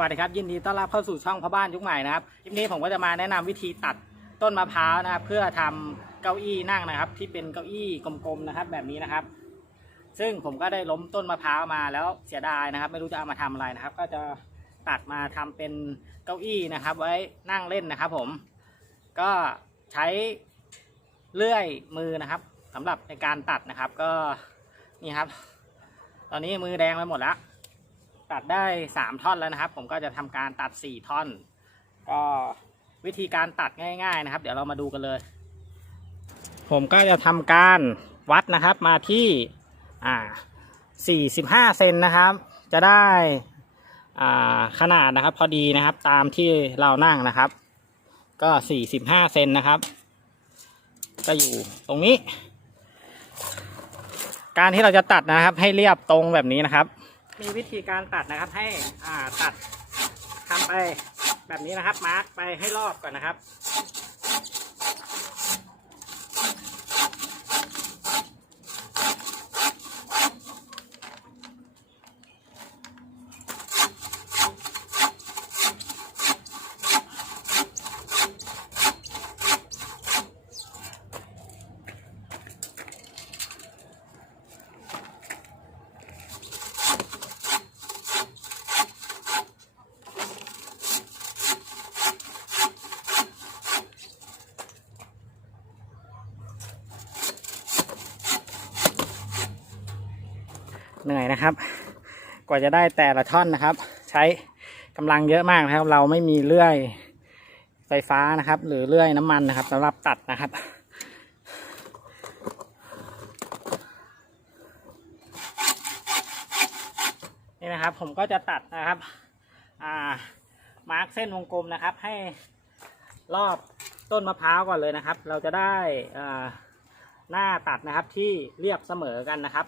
วัสดีครับยินดีต้อนรับเข้าสู่ช่องพ่อบ้านยุคใหม่นะครับคลิปนี้ผมก็จะมาแนะนำวิธีตัดต้นมะพร้าวนะครับ เพื่อทำเก้าอี้นั่งนะครับ ที่เป็นเก้าอี้กลมๆนะครับ แบบนี้นะครับ ซึ่งผมก็ได้ล้มต้นมะพร้าวมาแล้วเสียดายนะครับ ไม่รู้จะเอามาทำอะไรนะครับ ก็จะตัดมาทำเป็นเก้าอี้นะครับ ไว้นั่งเล่นนะครับ ผมก็ใช้เลื่อยมือนะครับสำหรับในการตัดนะครับ ก็นี่ครับ ตอนนี้มือแดงไปหมดแล้ว ตัดได้สามท่อนแล้วนะครับ ผมก็จะทำการตัดสี่ท่อน ก็วิธีการตัดง่ายๆนะครับ เดี๋ยวเรามาดูกันเลย ผมก็จะทำการวัดนะครับมาที่อ่าสี่สิบห้าเซนนะครับ จะได้อ่าขนาดนะครับ พอดีนะครับตามที่เรานั่งนะครับ ก็สี่สิบห้าเซนนะครับก็อยู่ตรงนี้ การที่เราจะตัดนะครับ ให้เรียบตรงแบบนี้นะครับ มีวิธีการตัดนะครับ ให้อ่าตัดทำไปแบบนี้นะครับ มาร์กไปให้รอบก่อนนะครับ เหนื่อยนะครับ กว่าจะได้แต่ละท่อนนะครับ ใช้กำลังเยอะมากนะครับ เราไม่มีเลื่อยไฟฟ้านะครับ หรือเลื่อยน้ำมันนะครับสำหรับตัดนะครับนี่นะครับผมก็จะตัดนะครับอ่ามาร์กเส้นวงกลมนะครับ ให้รอบต้นมะพร้าวก่อนเลยนะครับ เราจะได้อ่าหน้าตัดนะครับที่เรียบเสมอกันนะครับ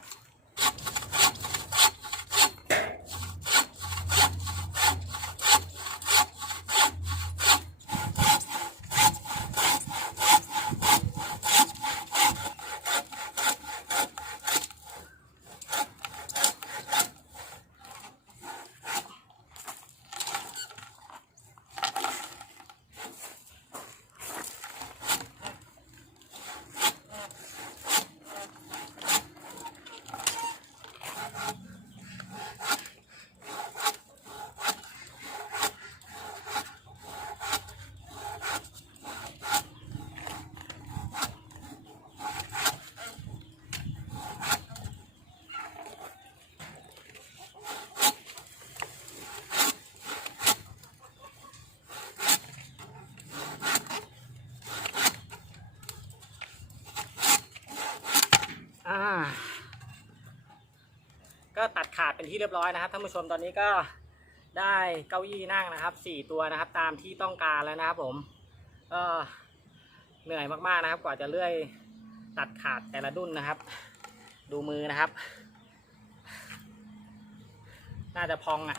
ก็ตัดขาดเป็นที่เรียบร้อยนะครับท่านผู้ชมตอนนี้ก็ได้เก้าอี้นั่งนะครับสี่ตัวนะครับ ตามที่ต้องการแล้วนะครับผมก็เหนื่อยมากๆนะครับ กว่าจะเลื่อยตัดขาดแต่ละดุนนะครับ ดูมือนะครับ น่าจะพองอะ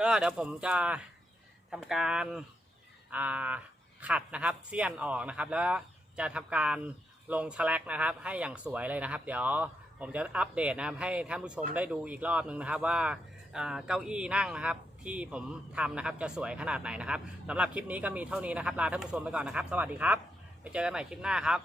ก็เดี๋ยวผมจะทำการอ่าขัดนะครับเสี้ยนออกนะครับ แล้วจะทำการลงชแลกนะครับ ให้อย่างสวยเลยนะครับ เดี๋ยว ผมจะอัปเดตนะครับให้ท่านผู้ชมได้ดูอีกรอบหนึ่งนะครับว่าเก้าอี้นั่งนะครับ ที่ผมทำนะครับจะสวยขนาดไหนนะครับสำหรับคลิปนี้ก็มีเท่านี้นะครับลาท่านผู้ชมไปก่อนนะครับ สวัสดีครับ ไปเจอกันใหม่คลิปหน้าครับ